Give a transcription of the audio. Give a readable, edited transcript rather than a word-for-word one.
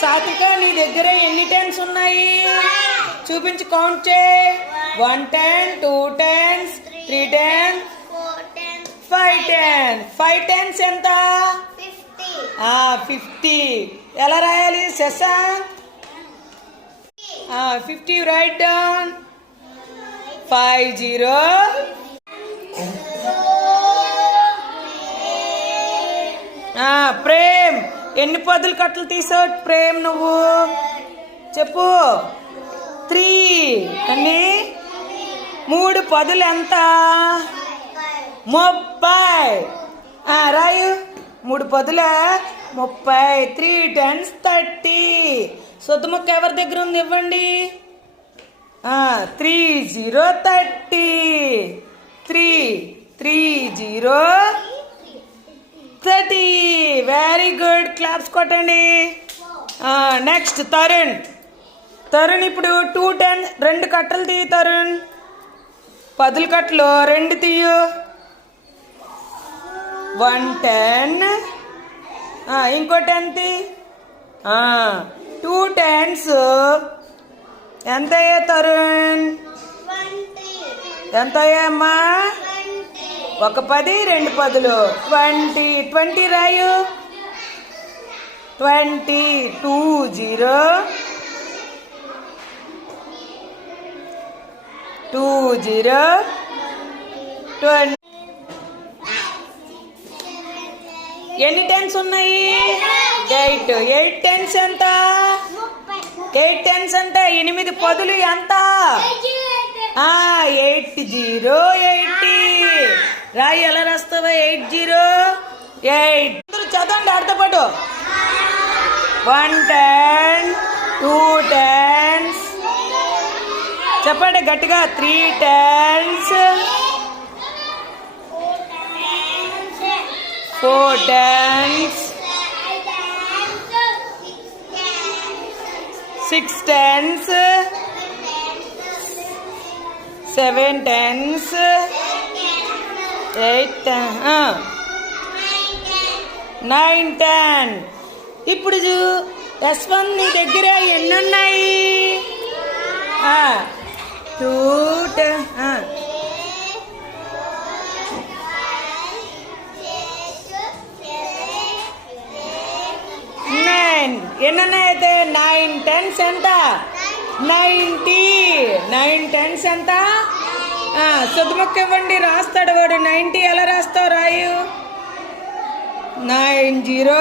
సాత్విక నీ దగ్గర ఎన్ని టెన్స్ ఉన్నాయి చూపించి కౌంట్ చేయి. 1 10, 2 10, 3 10, 5 10. 5 10 ఎంత? 50. ఎలా రాయాలి శశాంక్? 50 right down. 50. ప్రేమ్ ఎన్ని పదులు కట్టలు తీసావు ప్రేమ్ నువ్వు చెప్పు? 3. అన్ని 3 పదులు ఎంత? 30. రాయు 3 పదుల 30. 3 10s 30. సొద్దుముక్క ఎవరి దగ్గర ఉంది ఇవ్వండి. 3 0 30. 3 0 30. వెరీ గుడ్, క్లాప్స్ కొట్టండి. నెక్స్ట్ తరుణ్ ఇప్పుడు 2 10 2 కట్టలు తీయి తరుణ్. పదుల కట్టలు 2 తీయు. 1 10. ఇంకో 10 తీ. 2 10s ఎంత అయ్యా తరుణ్? ఎంత అయ్యామ్మా? 1 10 2 పదులు 20. 20 రాయు. 20 2 0 2 0 20. ఎన్ని టెన్స్ ఉన్నాయి? 8. 8 టెన్స్ ఎంత? 8 టెన్స్ అంటే 8 పదులు ఎంత? 80 80. రాయి ఎలా రాస్తావా? 80 8. చదవండి అర్థపాటు. 1 10 2 10s చెప్పండి గట్టిగా. 3 10s 4 10s 6 10s 7 10s 8 9 10. ఇప్పుడు S1 నీ దగ్గర ఎన్ని ఉన్నాయి? 2 10. 9 ఎన్ని ఉన్నాయి అయితే? 9 10s ఎంత? 90. 9 10s ఎంత? సొద్దుముక్క ఇవ్వండి, రాస్తాడు వాడు. 90 ఎలా రాస్తావు? రాయు. 90